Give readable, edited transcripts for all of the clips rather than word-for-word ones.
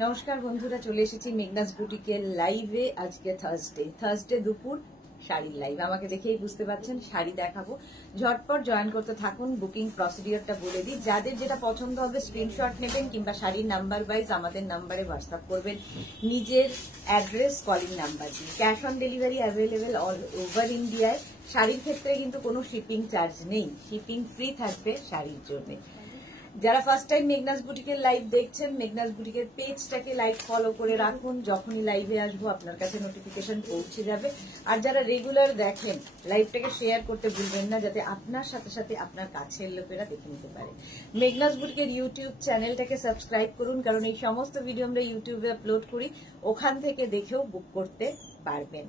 নমস্কার বন্ধুরা, চলে এসেছি মেঘনাস বুটিকের লাইভে। আজকে থার্সডে দুপুর শাড়ির লাইভ। আমাকে দেখেই বুঝতে পারছেন শাড়ি দেখাবো। ঝটপট জয়েন করতে থাকুন। বুকিং প্রসিডিওরটা বলে দিই, যাদের যেটা পছন্দ হবে স্ক্রিনশট নেবেন কিংবা শাড়ির নাম্বার ওয়াইজ আমাদের নাম্বারে হোয়াটসঅ্যাপ করবেন নিজের অ্যাড্রেস কলিং নাম্বার দিয়ে। Cash on delivery available all over ইন্ডিয়ায়। শাড়ির ক্ষেত্রে কিন্তু কোনো শিপিং চার্জ নেই, শিপিং ফ্রি থাকবে শাড়ির জন্য। যারা ফার্স্ট টাইম মেঘনাস বুটিকের লাইভ দেখছেন, মেঘনাস বুটিকের পেজটাকে লাইক ফলো করে রাখুন। যখনই লাইভে আসবো আপনার কাছে নোটিফিকেশন পৌঁছে যাবে। আর যারা রেগুলার দেখেন, লাইভটাকে শেয়ার করতে ভুলবেন না, যাতে আপনার সাথে সাথে আপনার কাছের লোকেরা দেখে নিতে পারে। মেঘনাস বুটিকের ইউটিউব চ্যানেলটাকে সাবস্ক্রাইব করুন, কারণ এই সমস্ত ভিডিও আমরা ইউটিউবে আপলোড করি, ওখান থেকে দেখেও বুক করতে পারবেন।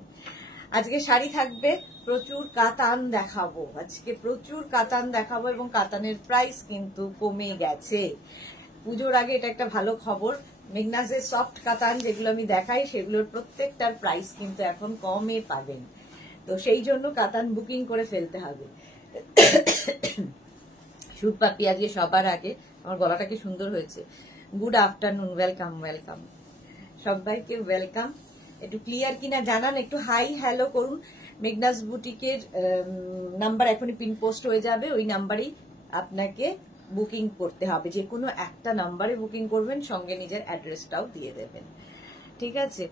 আজকে শাড়ি থাকবে, প্রচুর কাতান দেখাবো। আজকে প্রচুর কাতান দেখাবো এবং কাতানের প্রাইস কিন্তু কমে গেছে। পুজোর আগে এটা একটা ভালো খবর। মেঘনাসের সফট কাতান যেগুলো আমি দেখাই, সেগুলোর প্রত্যেকটার প্রাইস কিন্তু এখন কমে পাবেন। তো সেই জন্য কাতান বুকিং করে ফেলতে হবে। সুট পাপি আজকে সবার আগে। আমার গলাটা কি সুন্দর হয়েছে। গুড আফটারনুন, ওয়েলকাম ওয়েলকাম সবাইকে, ওয়েলকাম। একটু ক্লিয়ার কিনা জানান, একটু হাই হ্যালো করুন। মেঘনাস বুটিকের নাম্বার এখনই পিন পোস্ট হয়ে যাবে, ওই নাম্বারেই আপনাকে বুকিং করতে হবে। যে কোনো একটা নাম্বারে বুকিং করবেন, সঙ্গে নিজের অ্যাড্রেসটাও দিয়ে দেবেন, ঠিক আছে?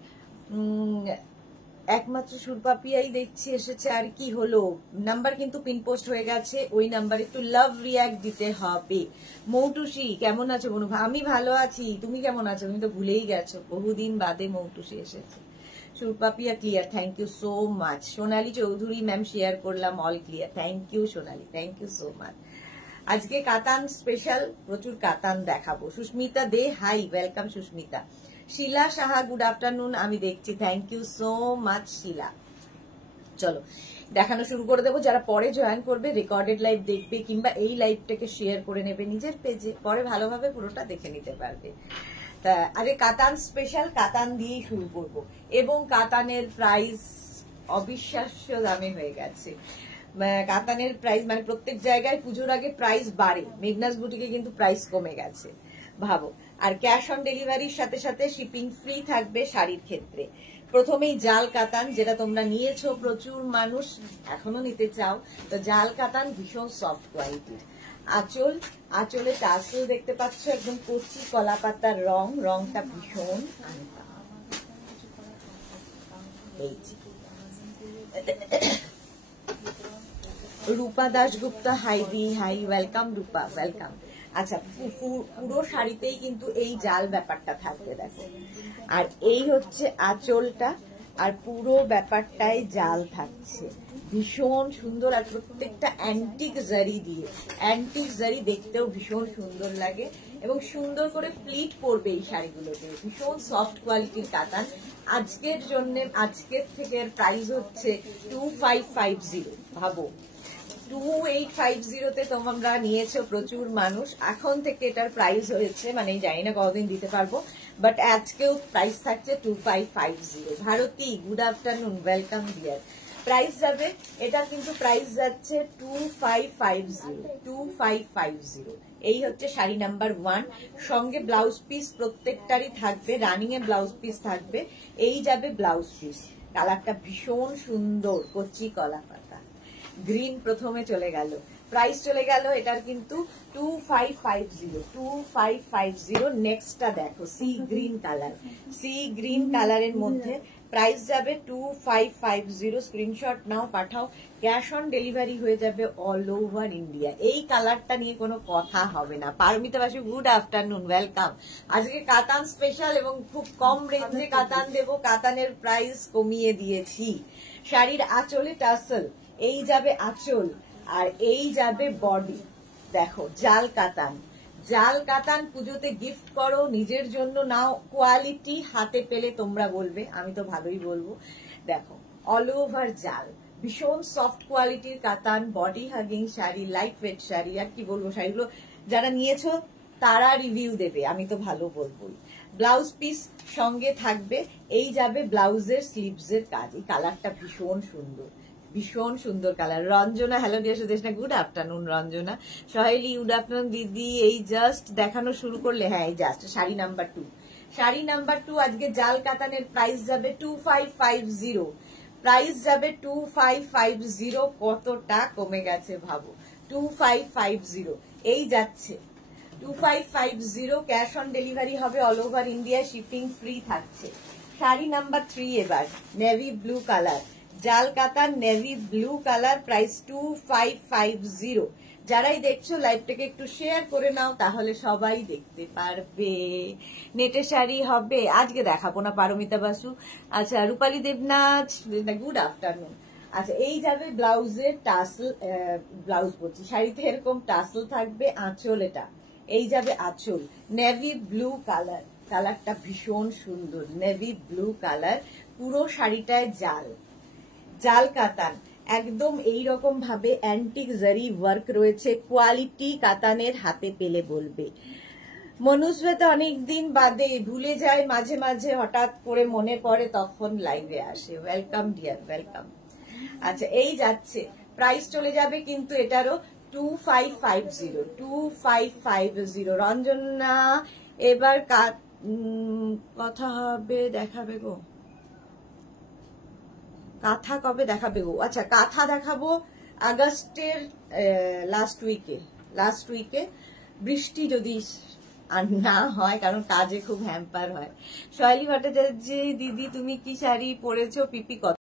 একমাত্র সুরপাপিয়াই দেখছি এসেছে, আর কি হলো? নাম্বার কিন্তু পিন পোস্ট হয়ে গেছে, ওই নাম্বারে একটু লাভ রিয়াক্ট দিতে হবে। মৌটুসি কেমন আছো বনু? আমি ভালো আছি, তুমি কেমন আছো? তুমি তো ভুলেই গেছো, বহুদিন বাদে মৌটুসি এসেছে। Surpapiya clear, thank you so much. Sonali Chowdhury ma'am share করলাম, all clear, thank you Sonali, thank you so much. আজকে কাতান স্পেশাল, প্রচুর কাতান দেখাবো। Susmita De, hi, welcome Susmita. Shila Saha, good afternoon, আমি দেখছি, thank you so much Shila. চলো দেখানো শুরু করে দেবো। যারা পরে জয়েন করবে, রেকর্ডেড লাইভ দেখবে কিংবা এই লাইভটাকে শেয়ার করে নেবে নিজের পেজে, পরে ভালোভাবে পুরোটা দেখে নিতে পারবে। তা আরে কাতান স্পেশাল, কাতান দিয়েই শুরু করব। এবং কাতানের প্রাইস অবিশ্বাস্য দামে হয়ে গেছে। কাতানের প্রাইস মানে প্রত্যেক জায়গায় পুজোর আগে প্রাইস বাড়ে, মেঘনাস বুটিকে কিন্তু প্রাইস কমে গেছে, ভাবো। আর ক্যাশ অন ডেলিভারির সাথে সাথে শিপিং ফ্রি থাকবে শাড়ির ক্ষেত্রে। প্রথমেই জাল কাতান, যেটা তোমরা নিয়েছো, প্রচুর মানুষ এখনো নিতে চাও। তো জাল কাতান ভীষণ সফট কোয়ালিটির। আঁচল, আঁচলে টাসেল দেখতে পাচ্ছ, একদম কচি কলা পাতার রং, রংটা ভীষণ আনতা। রূপা দাশগুপ্তা, হাই দি, হাই, ওয়েলকাম রূপা, ওয়েলকাম। আচ্ছা, পুরো শাড়িতেই কিন্তু এই জাল ব্যাপারটা থাকবে, দেখো। আর এই হচ্ছে আঁচলটা, আর পুরো ব্যাপারটাই জাল থাকছে, ভীষণ সুন্দর। আর প্রত্যেকটা অ্যান্টিক জারি দিয়ে, অ্যান্টিক জারি দেখতেও ভীষণ সুন্দর লাগে এবং সুন্দর করে প্লিট পড়বে এই শাড়িগুলোতে। ভীষণ সফট কোয়ালিটির কাতান। আজকের জন্য, আজকের থেকে প্রাইস হচ্ছে 2550। ভাবো, 2850-তে তোমরা নিয়েছো প্রচুর মানুষ, এখন থেকে এটার প্রাইস হয়েছে, মানে জানি না কতদিন দিতে পারবো, বাট আজকেও প্রাইস থাকছে 2550। Bharati, good afternoon, welcome dear. Price যাবে, এটা কিন্তু প্রাইস যাচ্ছে 2550। এই হচ্ছে শাড়ি নাম্বার 1। সঙ্গে ব্লাউজ পিস প্রত্যেকটারই থাকবে, রানিং এ ব্লাউজ পিস থাকবে। এই যাবে ব্লাউজ পিস। কালারটা ভীষণ সুন্দর, কচি কলা পাতা গ্রিন প্রথমে চলে গেল, প্রাইস চলে গেল এটার কিন্তু 2550। নেক্সটটা দেখো, sea green colour, sea green কালারের মধ্যে প্রাইস যাবে 2550। Screenshot now, Pathao. Cash on delivery হয়ে যাবে অল ওভার ইন্ডিয়া। এই কালারটা নিয়ে কোনো কথা হবে না। Paramita Basu, good afternoon, welcome. আজকে কাতান স্পেশাল এবং খুব কম রেঞ্জে কাতান দেবো। কাতানের প্রাইস কমিয়ে দিয়েছি। শাড়ির আঁচলে টাসেল, এই যাবে আঁচল, আর এই যাবে বডি। দেখো, জাল কাতান, জাল কাতান পুজোতে গিফট করো, নিজের জন্য নাও। কোয়ালিটি হাতে পেলে তোমরা বলবে, আমি তো ভালোই বলবো। দেখো, অল ওভার জাল, ভীষণ সফট কোয়ালিটির কাতান, body hugging sari, light weight sari. আর কি বলবো, শাড়িগুলো যারা নিয়েছো তারা রিভিউ দেবে, আমি তো ভালো বলবোই। ব্লাউজ পিস সঙ্গে থাকবে, এই যাবে ব্লাউজের স্লিভসের কাজ। এই কালারটা ভীষণ সুন্দর, ভীষণ সুন্দর colour. Ranjana, hello dear Sudeshna, good afternoon Ranjana. সহেলি, গুড আফটারনুন দিদি। এই জাস্ট দেখানো শুরু করলে, হ্যাঁ এই just sari number 2। Sari number 2 আজকে জাল কাতানের প্রাইস যাবে 2550, প্রাইস যাবে 2550। কতটা কমে গেছে ভাবো, 2550 এই যাচ্ছে 2550। ক্যাশ অন ডেলিভারি হবে all over India, shipping free থাকছে। শাড়ি নাম্বার 3 এবার নেভি ব্লু কালার, জাল কাতান নেভি ব্লু কালার, প্রাইস 2550। যারাই দেখছো লাইভটাকে একটু শেয়ার করে নাও, তাহলে সবাই দেখতে পারবে। নেটে শাড়ি হবে আজকে দেখাবো না, পারমিতা বাসু। আচ্ছা রূপালী দেবনাথ, গুড আফটারনুন। আচ্ছা এই যাবে ব্লাউজের টাসল, ব্লাউজ বলছি, শাড়িতে এরকম টাসল থাকবে, আঁচল এটা, এই যাবে আঁচল নেভি ব্লু কালার, কালারটা ভীষণ সুন্দর, নেভি ব্লু কালার, পুরো শাড়িটায় জাল, জাল কাতান একদম এইরকম ভাবে অ্যান্টিক জারি ওয়ার্ক রয়েছে, কোয়ালিটি কাতানের হাতে পেলে বলবে। মনুষ্যতা অনেকদিন বাদে ভুলে যায়, মাঝে মাঝে হঠাৎ করে মনে পড়ে, তখন লাইভে আসে। Welcome deer, welcome. আচ্ছা এই যাচ্ছে, প্রাইস চলে যাবে কিন্তু এটারও 2550। রঞ্জনা এবার কথা হবে, দেখাবে গো কাঁথা কবে দেখাবে গো? আচ্ছা কাঁথা দেখাবো আগস্টের লাস্ট উইকে, বৃষ্টি যদি আর না হয়, কারণ কাজে খুব হ্যাম্পার হয়। শৈলী ভট্টাচার্য দিদি তুমি কি শাড়ি পরেছো? পিপি কত